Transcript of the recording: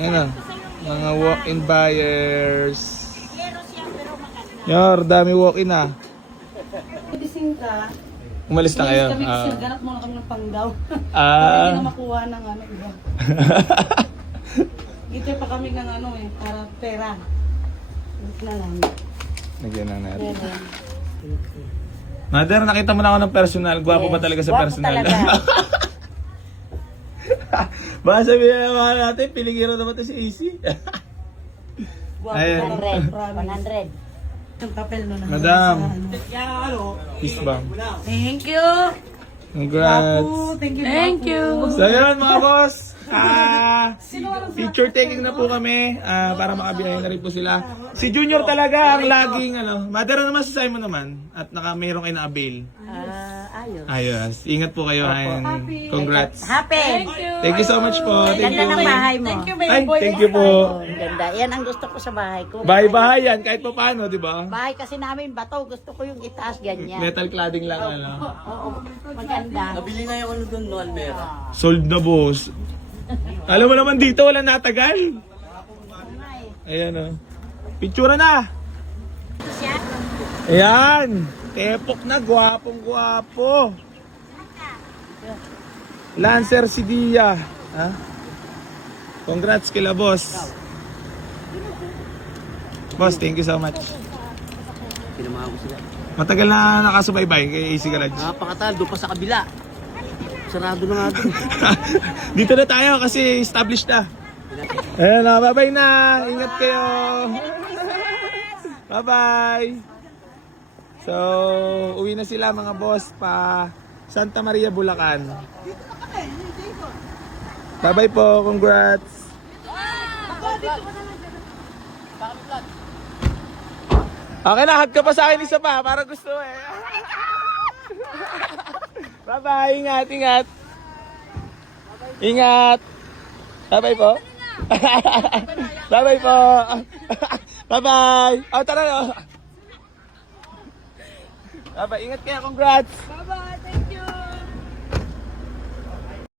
Ayan o. Mga walk-in buyers. Yor, dami walk-in ah. Gising ka. Umalis na kayo. Kami kasi ganap muna kami ng pangdaw. Ah. Hindi na makuha ng iba. Ito pa kami ng para pera. Ito na lang. Nagyan lang natin. Mother, nakita mo na ako ng personal. Gwapo ba talaga sa personal? Gwapo talaga. Baka sabihin naman natin, piligiro naman ito si AC. Ayan. 100. Yung papel nun. Madam. Peace bomb. Thank you. Congrats. Thank you. So yun mga boss. Picture taking na po kami para makabiyahin na rin po sila. Si Junior talaga ang laging Mother, naman sa Simon naman at mayroon kayo na avail. Ayos. Ayos. Ingat po kayo and congrats. Happy. Thank you so much po. Thank Ganda ng you. bahay mo. Ay, thank you po. Ang ganda. Yan ang gusto ko sa bahay ko. Bahay-bahay yan kahit pa paano, di ba? Bahay kasi namin bato. Gusto ko yung itaas ganyan. Metal cladding lang Oo. Maganda. Nabili nga yung doon, no, Almera. Sold na boss. Alam mo naman dito wala natagal. Ayan o. Picture na. Ayan. Tepok na, gwapong-gwapo. Lancer si Dia. Ha? Congrats kila boss. Boss, thank you so much. Pinamahan ko sila. Matagal na nakasubaybay kay AC Garage. Napakatal, doon pa sa kabila. Sarado na nga doon. Dito na tayo kasi established na. Ayan na, bye-bye na. Ingat kayo. Bye-bye. So, uwi na sila mga boss pa Santa Maria, Bulacan. Bye-bye po. Congrats. Okay na, hug ka pa sa akin isa pa. Para gusto eh. Bye-bye. Ingat, ingat. Ingat. Bye-bye po. Bye-bye po. Bye-bye. Oh, tara. Bye-bye. Ingat kayo. Congrats. Bye-bye. Thank you.